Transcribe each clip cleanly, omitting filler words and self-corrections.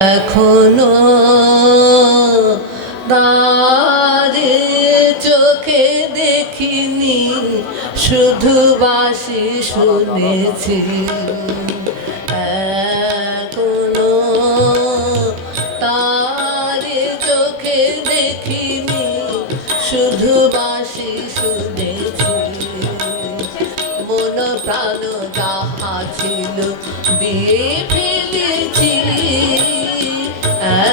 এখনো তারে চোখে দেখিনি, শুধু বাঁশি শুনেছি। এখনো তারে চোখে দেখিনি, শুধু বাঁশি শুনেছি। মন প্রাণ যাহা ছিল দিয়ে ফেলেছি।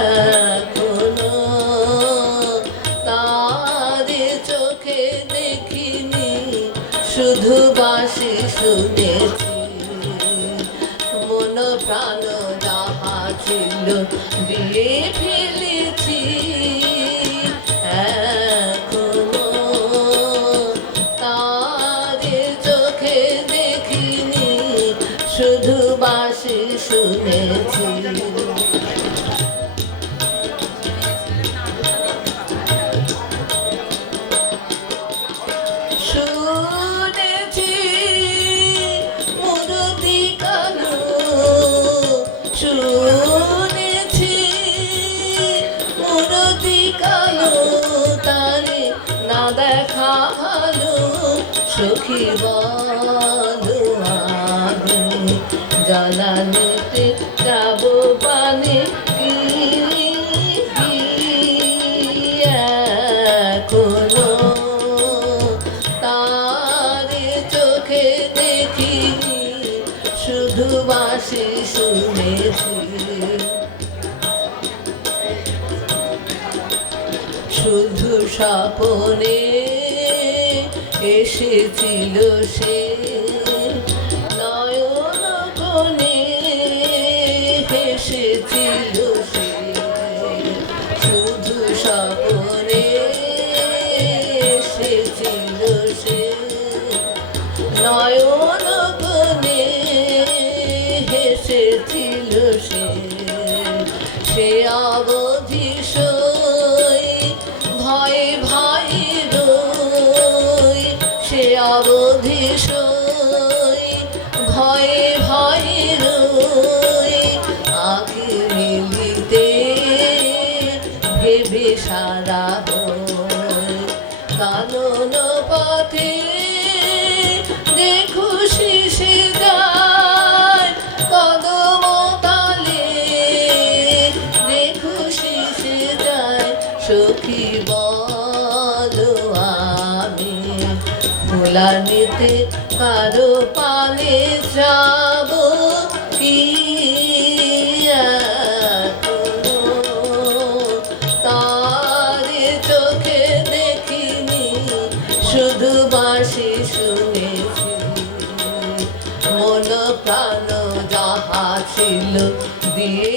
এখনো তারে চোখে দেখিনি, শুধু বাঁশি শুনেছি। মন প্রাণ যাহা ছিল দিয়ে ফেলেছি। এখনো তারে চোখে দেখিনি, শুধু বাঁশি শুনেছি। শুনেছি মুরতি কালো, শুনেছি মুরতি কালো, তারে না দেখা ভালো। সখী বলো আমি জ্বালানিতে যাব পানে কি? এখনো তারে চোখে দেখিনি, শুধু বাঁশি শুনেছি। শুধু স্বপনে এসেছিল সে, নয়ন কোণে হেসেছিল সে। শুধু স্বপনে এসেছিল সে, নয়ন কোণে হেসেছিল সে। সে অবধি সই ভয়ে ভয়ে রই, সে অবধি সই ভয়ে ভয়ে রই। আঁখি মিলিতে ভেবে সারা হই, কানন পথে দেখো শেষে যায় কদম তালে, দেখো শেষে যায়। সখী বলো আমি ভোলানিতে কারো পানে যাব কি? এখনো তারে চোখে দেখিনি, শুধু বাঁশি শুনেছি। মন প্রাণ যাহা ছিল দিয়ে